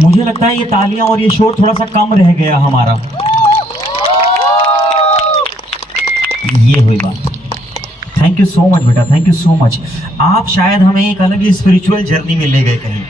मुझे लगता है ये तालियां और ये शोर थोड़ा सा कम रह गया हमारा। ये हुई बात। थैंक यू सो मच बेटा, थैंक यू सो मच। आप शायद हमें एक अलग ही स्पिरिचुअल जर्नी में ले गए कहीं।